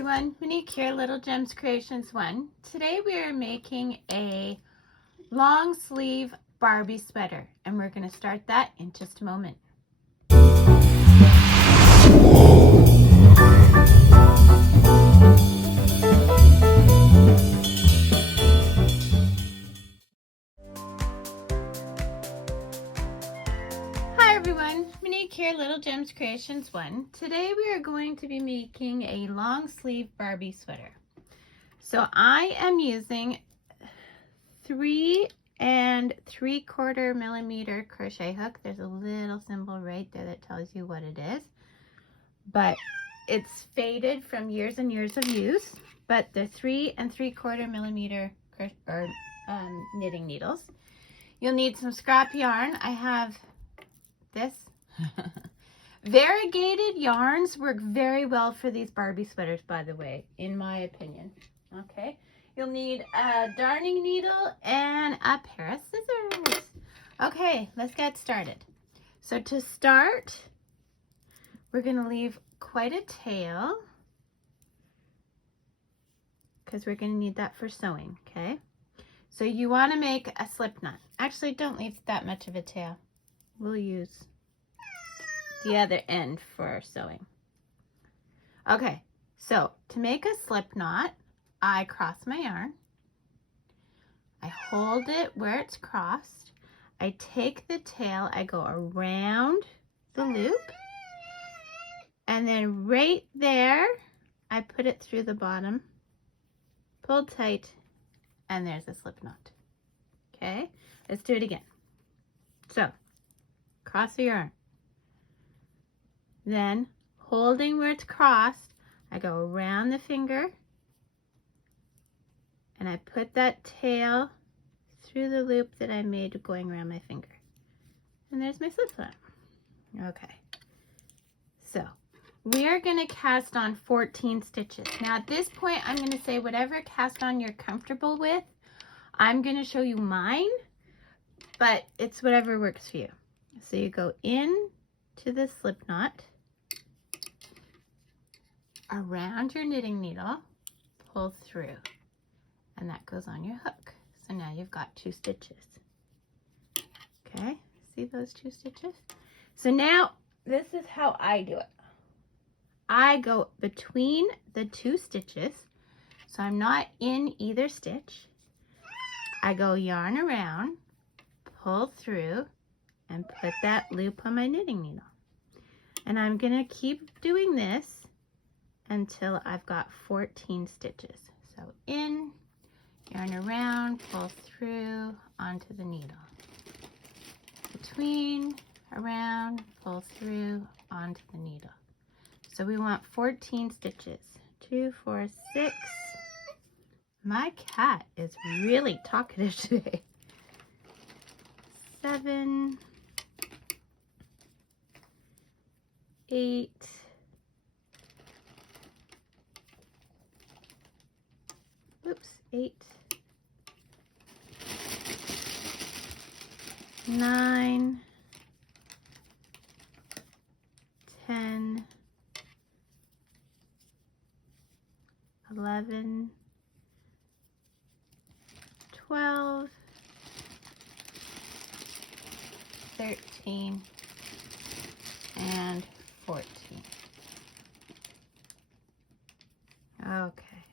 everyone, Monique here, Little Gems Creations 1. Today we are making a long sleeve Barbie sweater and we're going to start that in just a moment. Hi everyone, Monique here, Little Gems Creations 1. Today we are going to be making a long sleeve Barbie sweater. So I am using 3 3/4 millimeter crochet hook. There's a little symbol right there that tells you what it is, but it's faded from years and years of use. But the 3 3/4 millimeter knitting needles. You'll need some scrap yarn. I have this. Variegated yarns work very well for these Barbie sweaters, by the way, in my opinion. Okay, you'll need a darning needle and a pair of scissors. Okay, let's get started. So to start, we're going to leave quite a tail because we're going to need that for sewing. Okay, so you want to make a slip knot. Actually, don't leave that much of a tail. We'll use the other end for sewing. Okay, so to make a slip knot, I cross my yarn. I hold it where it's crossed. I take the tail, I go around the loop, and then right there, I put it through the bottom, pull tight, and there's a slip knot. Okay, let's do it again. So, cross the yarn. Then, holding where it's crossed, I go around the finger, and I put that tail through the loop that I made going around my finger. And there's my slip knot. Okay. So, we are going to cast on 14 stitches. Now, at this point, I'm going to say whatever cast on you're comfortable with. I'm going to show you mine, but it's whatever works for you. So, you go in to the slip knot, around your knitting needle, pull through, and that goes on your hook. So now you've got 2 stitches. Okay, see those 2 stitches? So now this is how I do it. I go between the 2 stitches, so I'm not in either stitch. I go yarn around, pull through, and put that loop on my knitting needle. And I'm gonna keep doing this until I've got 14 stitches. So in, yarn around, pull through, onto the needle. Between, around, pull through, onto the needle. So we want 14 stitches. 2, 4, 6. My cat is really talkative today. 7, 8, 8, 9, 10, 11, 12, 13, and 14. Okay,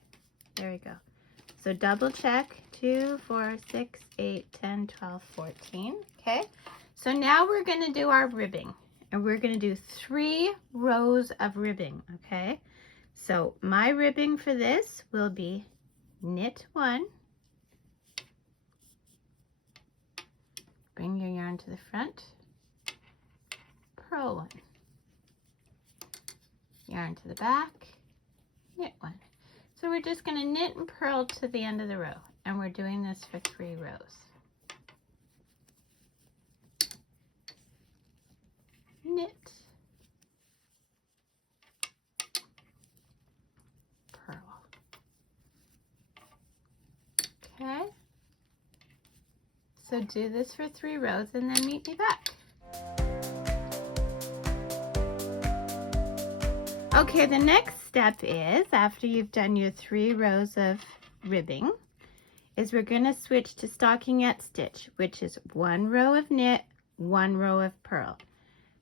there we go. So double check, 2, 4, 6, 8, 10, 12, 14. Okay, so now we're going to do our ribbing, and we're going to do 3 rows of ribbing. Okay, so my ribbing for this will be knit 1, bring your yarn to the front, purl 1, yarn to the back, knit 1. So we're just going to knit and purl to the end of the row, and we're doing this for 3 rows. Knit, purl. Okay, so do this for 3 rows and then meet me back. Okay, the next step is, after you've done your 3 rows of ribbing, is we're going to switch to stockinette stitch, which is 1 row of knit, 1 row of purl.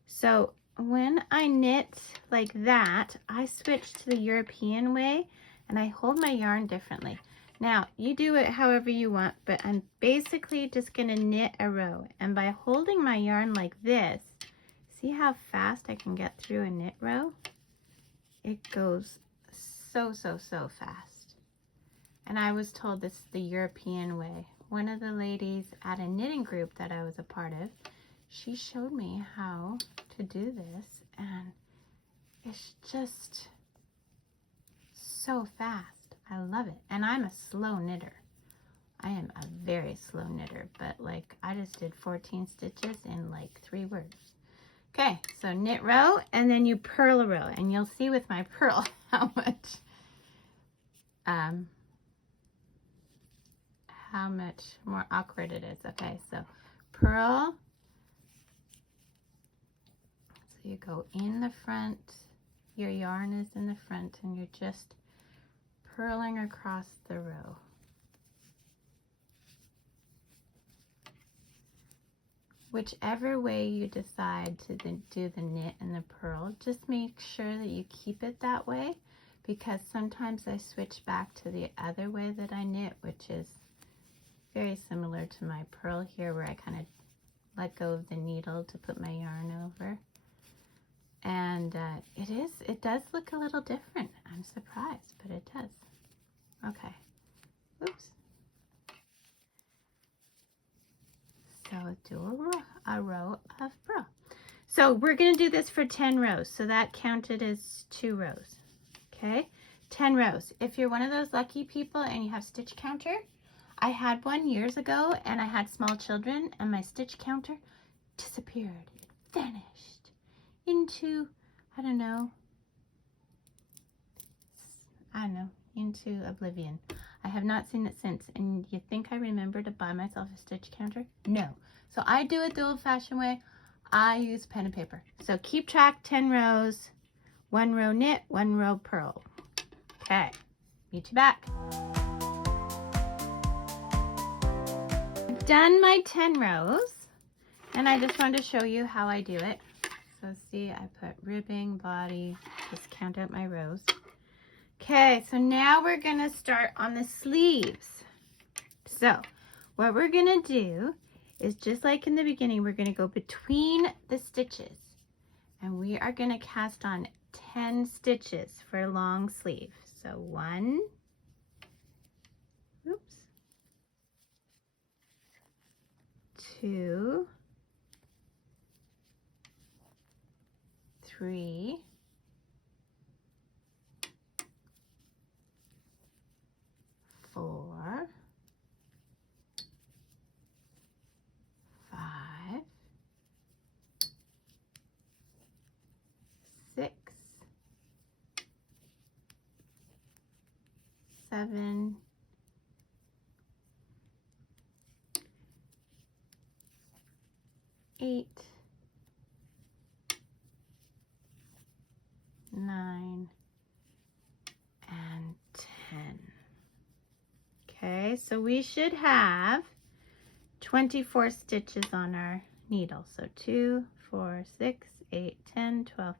So when I knit like that, I switch to the European way and I hold my yarn differently. Now, you do it however you want, but I'm basically just going to knit a row. And by holding my yarn like this, see how fast I can get through a knit row? It goes so fast. And I was told this is the European way. One of the ladies at a knitting group that I was a part of, she showed me how to do this, and it's just so fast. I love it. And I'm a slow knitter. I am a very slow knitter, but like I just did 14 stitches in like 3 words. Okay, so knit row and then you purl a row, and you'll see with my purl how much more awkward it is. Okay, so purl. So you go in the front, your yarn is in the front, and you're just purling across the row. Whichever way you decide to do the knit and the purl, just make sure that you keep it that way, because sometimes I switch back to the other way that I knit, which is very similar to my purl here, where I kind of let go of the needle to put my yarn over. And it does look a little different. I'm surprised, but it does. Okay. Oops. So do a row of purl. So we're going to do this for 10 rows. So that counted as 2 rows. Okay. 10 rows. If you're one of those lucky people and you have stitch counter, I had one years ago and I had small children and my stitch counter disappeared. It vanished into, I don't know, into oblivion. I have not seen it since. And you think I remember to buy myself a stitch counter? No. So I do it the old-fashioned way. I use pen and paper. So keep track, 10 rows, 1 row knit, 1 row purl. Okay, meet you back. I've done my 10 rows, and I just wanted to show you how I do it. So see, I put ribbing, body, just count out my rows. Okay, so now we're going to start on the sleeves. So what we're going to do is, just like in the beginning, we're going to go between the stitches, and we are going to cast on 10 stitches for a long sleeve. So 1, oops, 2, 3, 4, 5, 6, 7, 8, 9, and 10. Okay, so we should have 24 stitches on our needle. So 2, 4, 6, 8, 10, 12,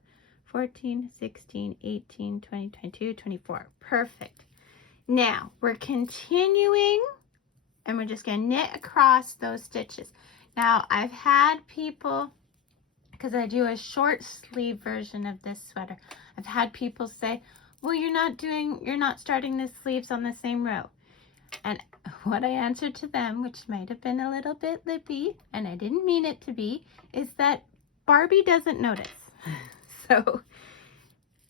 14, 16, 18, 20, 22, 24. Perfect. Now we're continuing, and we're just going to knit across those stitches. Now I've had people, because I do a short sleeve version of this sweater, I've had people say, well, you're not starting the sleeves on the same row. And what I answered to them, which might have been a little bit lippy, and I didn't mean it to be, is that Barbie doesn't notice. So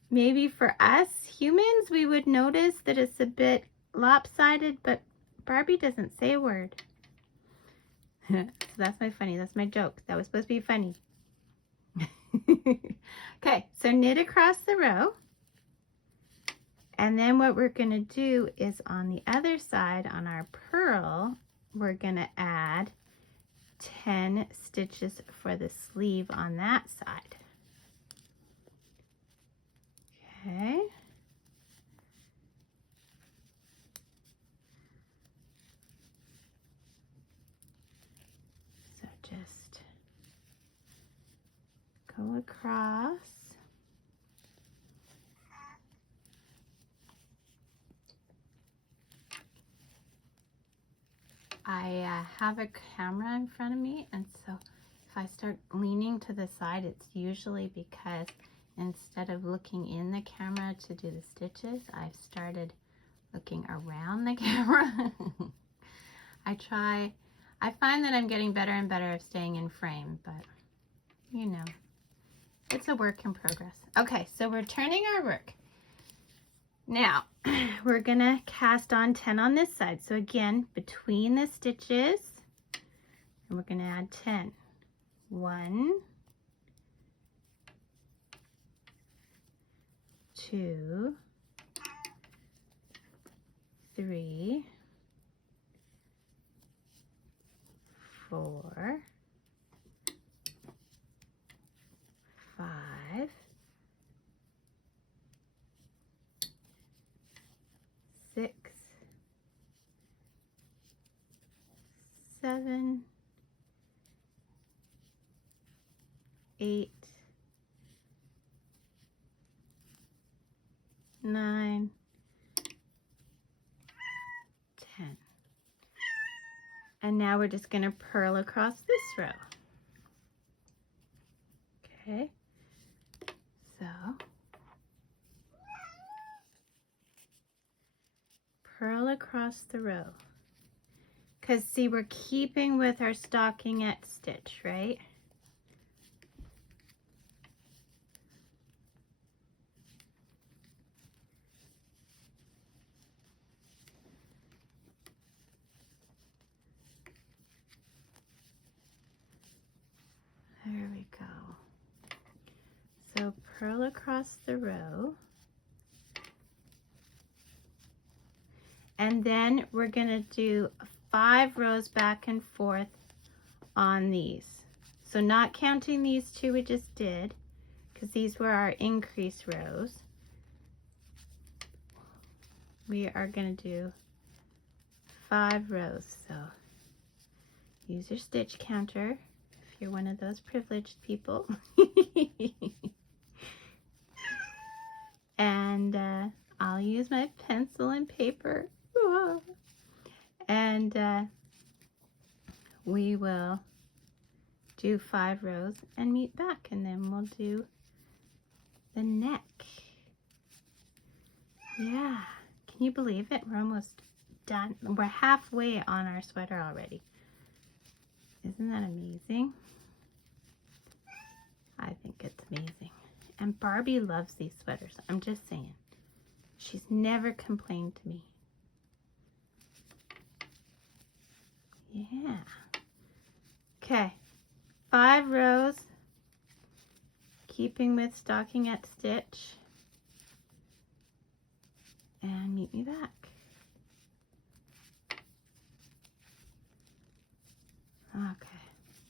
maybe for us humans, we would notice that it's a bit lopsided, but Barbie doesn't say a word. So that's my joke. That was supposed to be funny. Okay, so knit across the row. And then what we're going to do is, on the other side, on our purl, we're going to add 10 stitches for the sleeve on that side. Okay. just go across. I have a camera in front of me, and so if I start leaning to the side, it's usually because instead of looking in the camera to do the stitches, I've started looking around the camera. I find that I'm getting better and better at staying in frame, but you know, it's a work in progress. Okay, so we're turning our work. Now, we're gonna cast on 10 on this side. So again, between the stitches, and we're gonna add 10. 1, 2, 3, 4, 5, 6, 7, 8, 9, 10. And now we're just going to purl across this row. Okay, so purl across the row. Because see, we're keeping with our stockinette stitch, right? There we go. So purl across the row. And then we're going to do 5 rows back and forth on these. So not counting these 2 we just did, because these were our increase rows. We are going to do 5 rows. So use your stitch counter if you're one of those privileged people. And I'll use my pencil and paper. And we will do 5 rows and meet back, and then we'll do the neck. Yeah, can you believe it? We're almost done. We're halfway on our sweater already. Isn't that amazing? I think it's amazing. And Barbie loves these sweaters. I'm just saying. She's never complained to me. Yeah. Okay. 5 rows, keeping with stockinette stitch. And meet me back. Okay.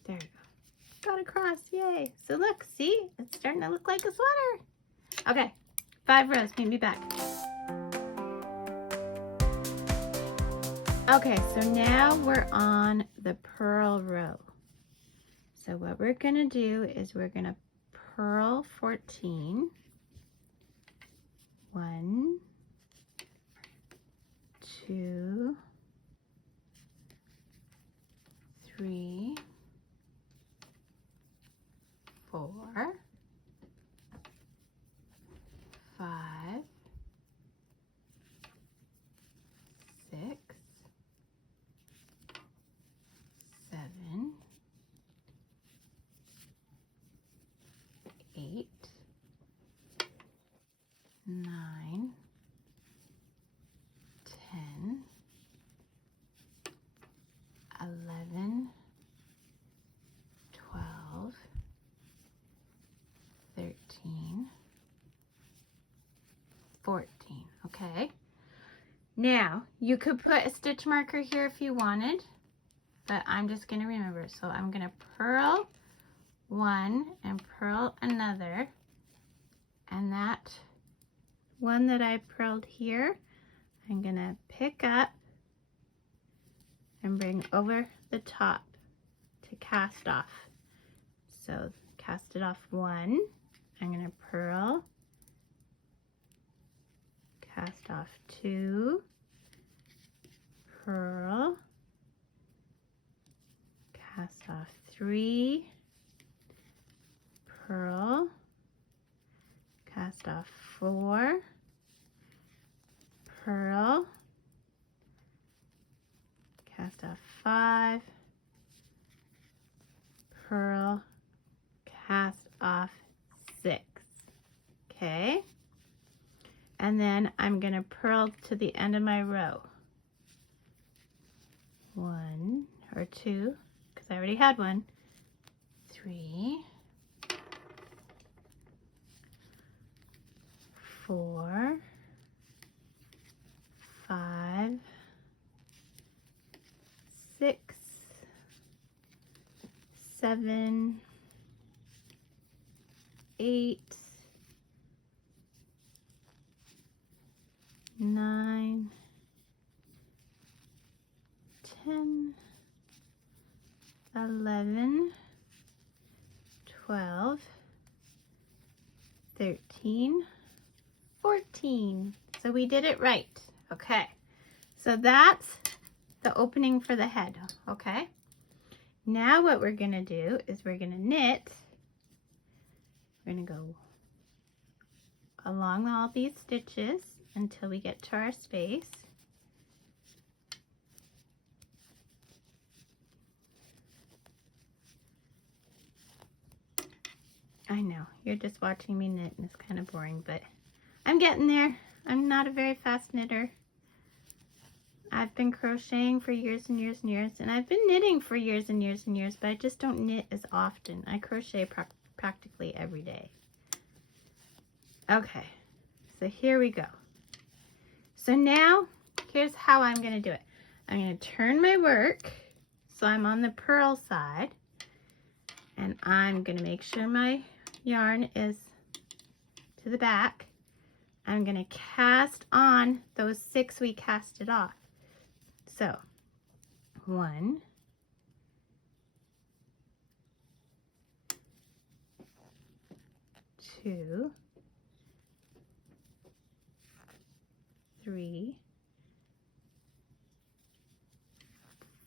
There we go. Got across. Yay. So look, see? It's starting to look like a sweater. Okay. 5 rows. Meet me back. Okay, so now we're on the purl row. So what we're going to do is we're going to purl 14. 1, 2, 3, 4, 5, 6, 7, 8, 9, 10, 11, 12, 13, 14. Okay. Now, you could put a stitch marker here if you wanted, but I'm just going to remember. So I'm going to purl 1 and purl another, and that one that I purled here, I'm going to pick up and bring over the top to cast off. So cast it off 1. I'm going to purl, cast off 2, purl, cast off 3, purl, cast off 4, purl, cast off 5, purl, cast off 6. Okay, and then I'm going to purl to the end of my row. 1 or 2, because I already had 1, 3, 4, 5, 6, 7, 8, 9, 10, 11, 12, 13, 14. So we did it right. Okay. So that's the opening for the head. Okay. Now what we're going to do is we're going to knit. We're going to go along all these stitches until we get to our space. I know, you're just watching me knit and it's kind of boring, but I'm getting there. I'm not a very fast knitter. I've been crocheting for years and years and years, and I've been knitting for years and years and years, but I just don't knit as often. I crochet practically every day. Okay, so here we go. So now, here's how I'm going to do it. I'm going to turn my work so I'm on the purl side, and I'm going to make sure my yarn is to the back. I'm going to cast on those 6 we casted off. So 1, 2, 3,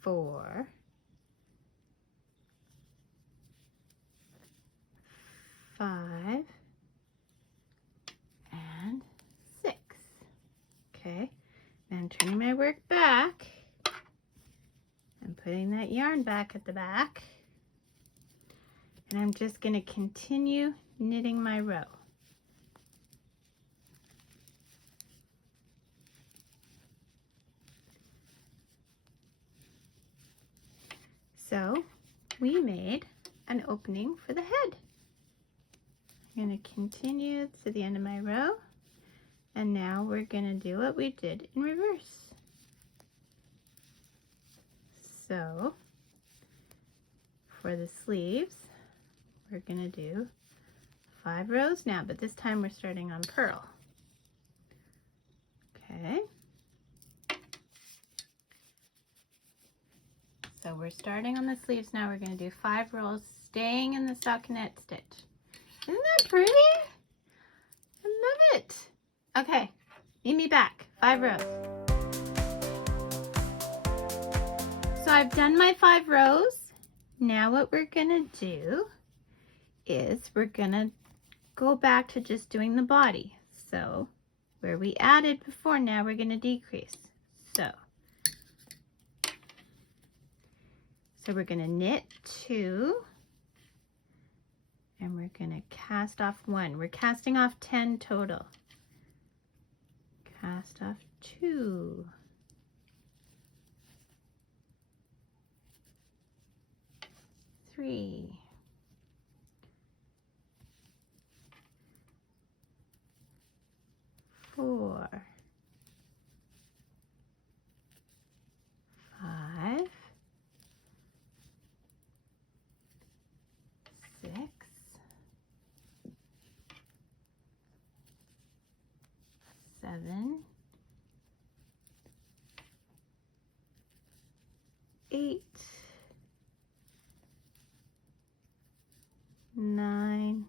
4, 5, and 6. Okay, now I'm turning my work back. I'm putting that yarn back at the back, and I'm just going to continue knitting my row. So we made an opening for the head. I'm going to continue to the end of my row, and now we're going to do what we did in reverse. So for the sleeves, we're going to do 5 rows now, but this time we're starting on purl. Okay. So we're starting on the sleeves now. We're going to do 5 rows, staying in the stockinette stitch. Isn't that pretty? I love it. Okay, meet me back. 5 rows. So I've done my 5 rows. Now what we're going to do is we're going to go back to just doing the body. So where we added before, now we're going to decrease. So we're going to knit 2, and we're going to cast off 1. We're casting off 10 total. Cast off 2. Three. 4. 5. 6. 7. 8. 9,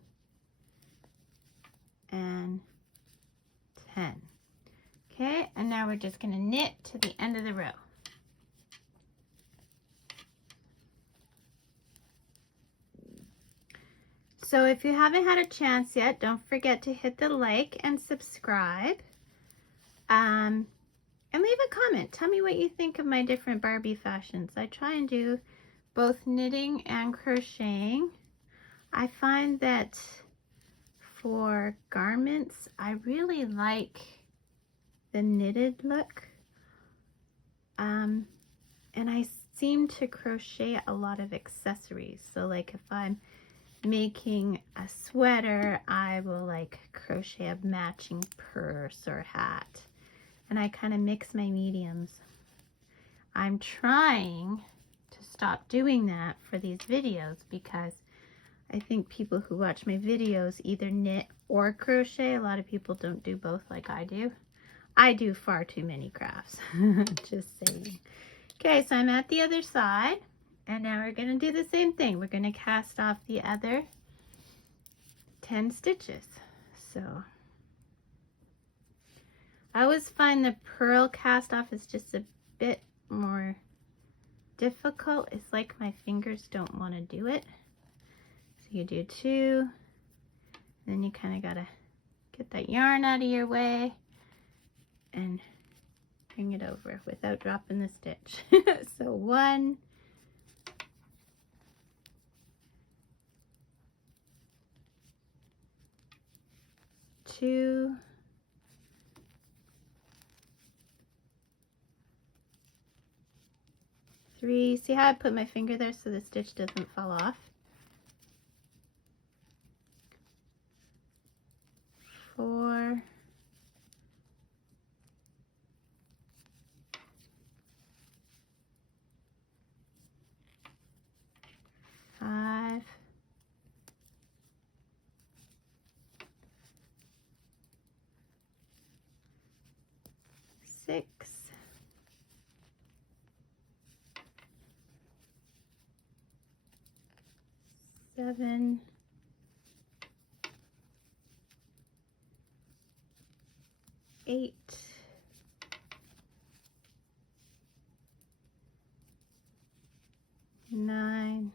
and 10. Okay, and now we're just going to knit to the end of the row. So if you haven't had a chance yet, don't forget to hit the like and subscribe. And leave a comment. Tell me what you think of my different Barbie fashions. I try and do both knitting and crocheting. I find that for garments, I really like the knitted look. And I seem to crochet a lot of accessories. So like if I'm making a sweater, I will like crochet a matching purse or hat. And I kind of mix my mediums. I'm trying to stop doing that for these videos because I think people who watch my videos either knit or crochet. A lot of people don't do both like I do. I do far too many crafts, just saying. Okay, so I'm at the other side, and now we're going to do the same thing. We're going to cast off the other 10 stitches. So I always find the purl cast off is just a bit more difficult. It's like my fingers don't want to do it. So you do 2, then you kind of got to get that yarn out of your way and bring it over without dropping the stitch. So 1, 2, 3. See how I put my finger there so the stitch doesn't fall off? 4, 5, 6, 7, 8, 9,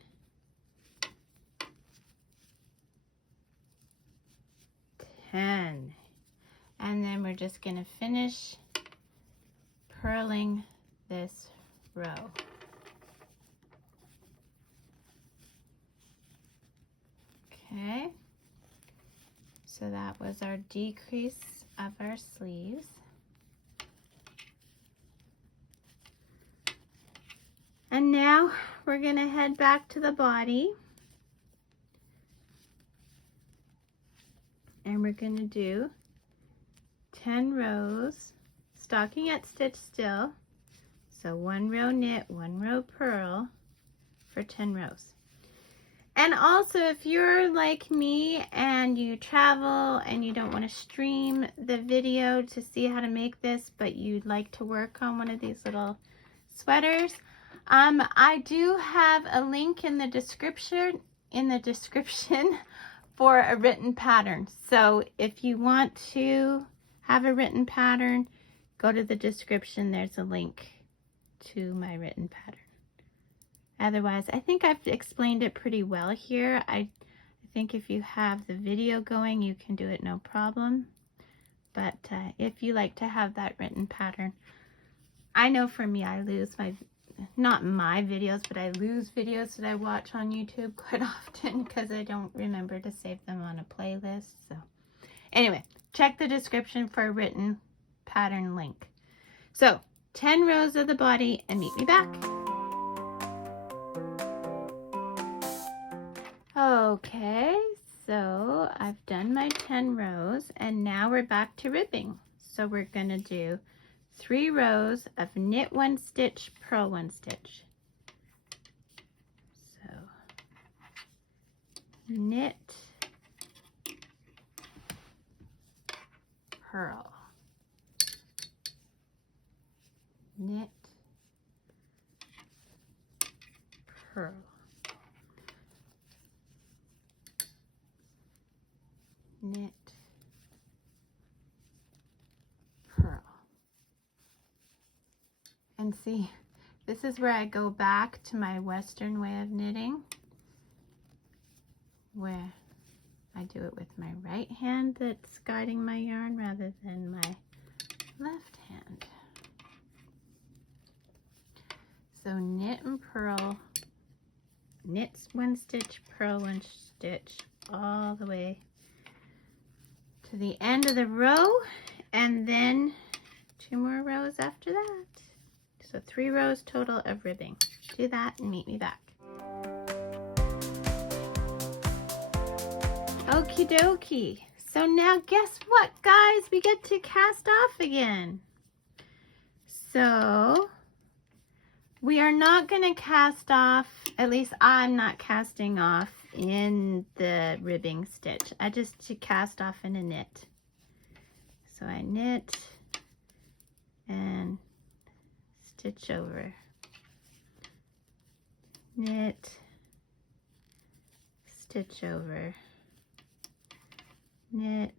10. And then we're just going to finish purling this row. Okay, so that was our decrease of our sleeves. And now we're going to head back to the body. And we're going to do 10 rows, stockinette stitch still. So 1 row knit, 1 row purl for 10 rows. And also, if you're like me and you travel and you don't want to stream the video to see how to make this, but you'd like to work on one of these little sweaters, I do have a link in the description for a written pattern. So if you want to have a written pattern, go to the description. There's a link to my written pattern. Otherwise, I think I've explained it pretty well here. I think if you have the video going, you can do it no problem. But if you like to have that written pattern, I know for me, I lose not my videos, but I lose videos that I watch on YouTube quite often because I don't remember to save them on a playlist. So anyway, check the description for a written pattern link. So 10 rows of the body and meet me back. Okay, so I've done my 10 rows and now we're back to ribbing. So we're going to do 3 rows of knit 1 stitch, purl 1 stitch. So knit, purl, knit, purl. knit, purl. And see, this is where I go back to my Western way of knitting, where I do it with my right hand that's guiding my yarn rather than my left hand. So knit and purl, knit one stitch, purl one stitch, all the way to the end of the row, and then 2 more rows after that. So 3 rows total of ribbing. Do that and meet me back. Okie dokie. So now guess what, guys? We get to cast off again. So we are not going to cast off, at least I'm not casting off in the ribbing stitch. I just cast off in a knit. So I knit and stitch over, knit, stitch over, knit,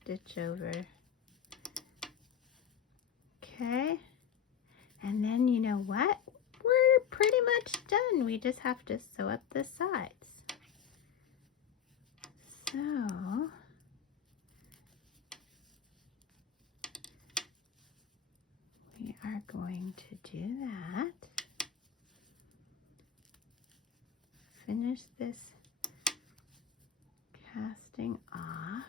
stitch over. Okay, and then you know what? We're pretty much done. We just have to sew up the sides. So we are going to do that. Finish this casting off.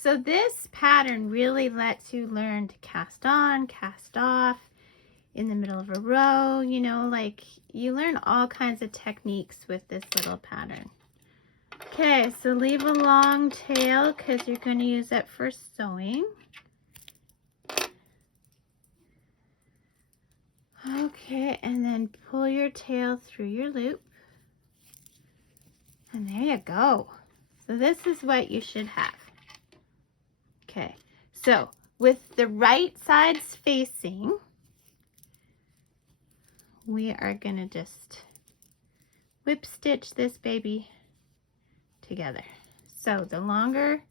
So this pattern really lets you learn to cast on, cast off in the middle of a row, you know, like you learn all kinds of techniques with this little pattern. Okay, so leave a long tail because you're going to use it for sewing. Okay, and then pull your tail through your loop. And there you go. So this is what you should have. Okay, so with the right sides facing, we are going to just whip stitch this baby together. So the longer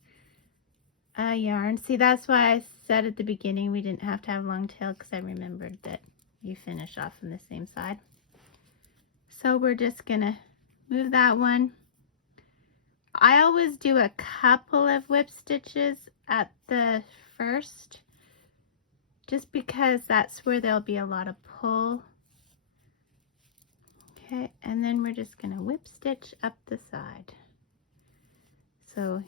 yarn, see that's why I said at the beginning we didn't have to have long tail, because I remembered that you finish off on the same side. So we're just gonna move that one. I always do a couple of whip stitches at the first, just because that's where there'll be a lot of pull. Okay, and then we're just gonna whip stitch up the side. So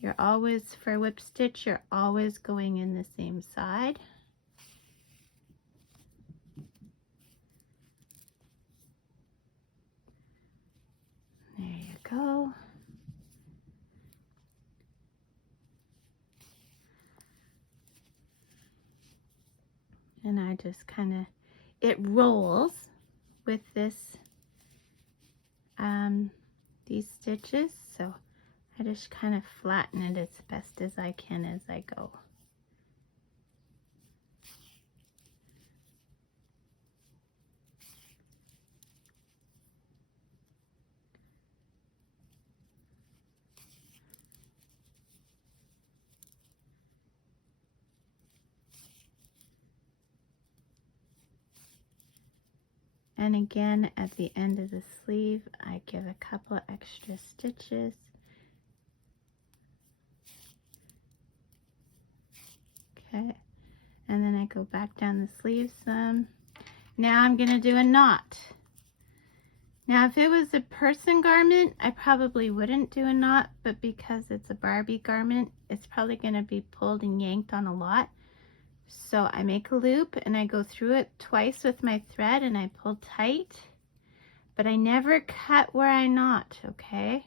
you're always, for whip stitch, you're always going in the same side. There you go. And I just kind of, it rolls with this, these stitches, so I just kind of flatten it as best as I can as I go. And again, at the end of the sleeve, I give a couple extra stitches. Okay, and then I go back down the sleeve some. Now I'm going to do a knot. Now if it was a person garment, I probably wouldn't do a knot, but because it's a Barbie garment, it's probably going to be pulled and yanked on a lot. So I make a loop and I go through it twice with my thread and I pull tight, but I never cut where I knot, okay?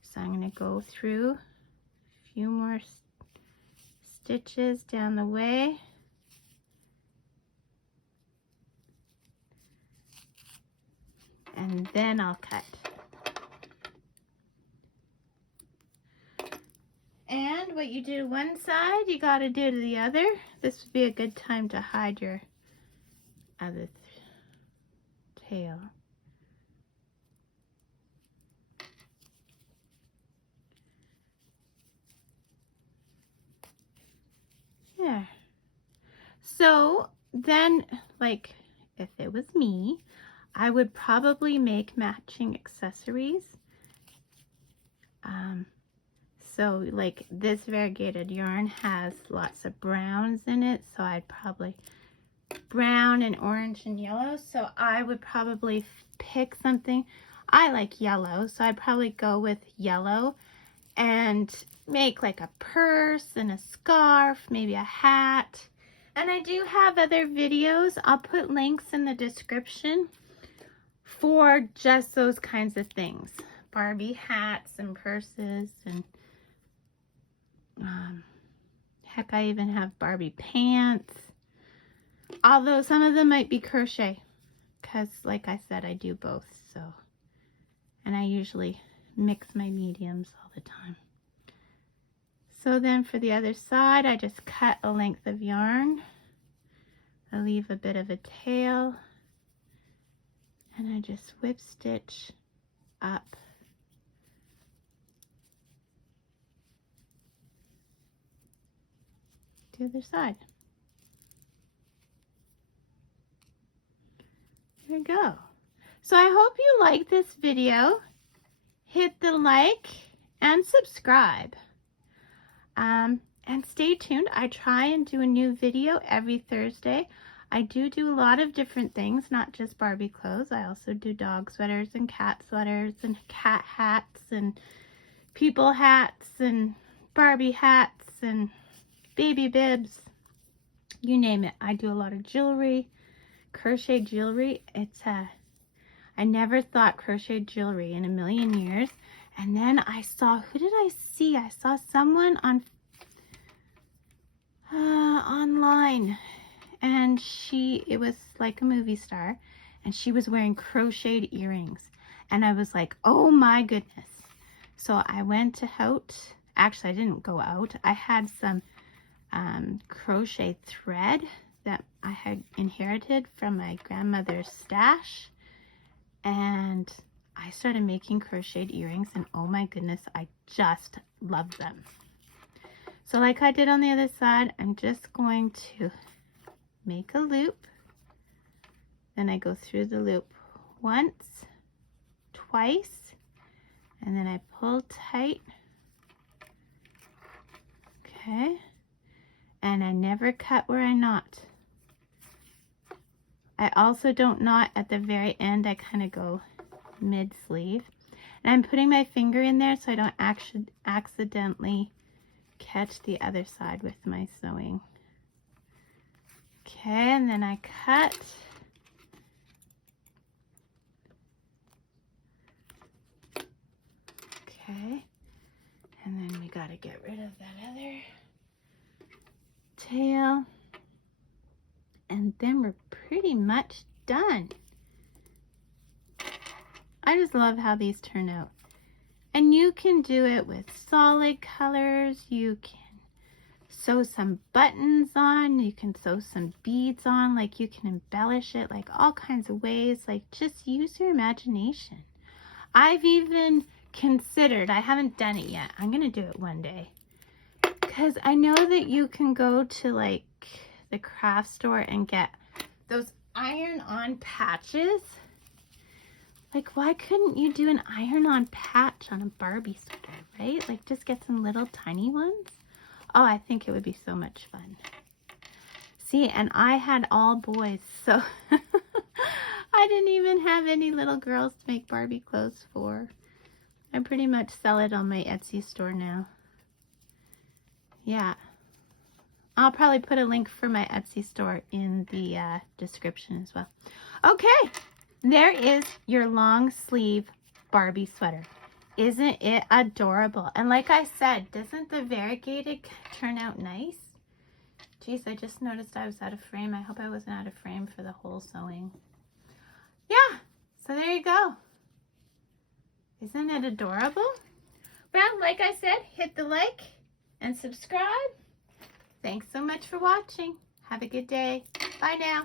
So I'm going to go through a few more stitches down the way. And then I'll cut. And what you do one side, you got to do to the other. This would be a good time to hide your other tail. So then, like, if it was me, I would probably make matching accessories. So like this variegated yarn has lots of browns in it, so I'd probably brown and orange and yellow. So I would probably pick something. I like yellow, so I'd probably go with yellow and make like a purse and a scarf, maybe a hat. And I do have other videos. I'll put links in the description for just those kinds of things. Barbie hats and purses and heck, I even have Barbie pants. Although some of them might be crochet because like I said, I do both. So, and I usually mix my mediums all the time. So then for the other side, I just cut a length of yarn. I leave a bit of a tail and I just whip stitch up. The other side. There we go. So I hope you like this video. Hit the like and subscribe. And stay tuned. I try and do a new video every Thursday. I do a lot of different things, not just Barbie clothes. I also do dog sweaters and cat sweaters and cat hats and people hats and Barbie hats and baby bibs, you name it. I do a lot of jewelry, crochet jewelry. I never thought crochet jewelry in a million years. And then I saw, who did I see? I saw someone on online, and it was like a movie star, and she was wearing crocheted earrings. And I was like, oh my goodness. So I went out. Actually, I didn't go out. I had some crochet thread that I had inherited from my grandmother's stash, and I started making crocheted earrings, and oh my goodness, I just love them. So like I did on the other side, I'm just going to make a loop, then I go through the loop once, twice, and then I pull tight. Okay. And I never cut where I knot. I also don't knot at the very end. I kind of go mid-sleeve. And I'm putting my finger in there so I don't accidentally catch the other side with my sewing. Okay, and then I cut. Okay, and then we got to get rid of that other tail, and then we're pretty much done. I just love how these turn out. And you can do it with solid colors. You can sew some buttons on. You can sew some beads on. Like, you can embellish it like all kinds of ways. Like, just use your imagination. I've even considered, I haven't done it yet. I'm going to do it one day. Because I know that you can go to like the craft store and get those iron-on patches. Like, why couldn't you do an iron-on patch on a Barbie sweater, right? Like, just get some little tiny ones. Oh, I think it would be so much fun. See, and I had all boys, so I didn't even have any little girls to make Barbie clothes for. I pretty much sell it on my Etsy store now. Yeah, I'll probably put a link for my Etsy store in the description as well. Okay, there is your long sleeve Barbie sweater. Isn't it adorable? And like I said, doesn't the variegated turn out nice? Geez, I just noticed I was out of frame. I hope I wasn't out of frame for the whole sewing. Yeah, so there you go. Isn't it adorable? Well, like I said, hit the like and subscribe. Thanks so much for watching. Have a good day. Bye now.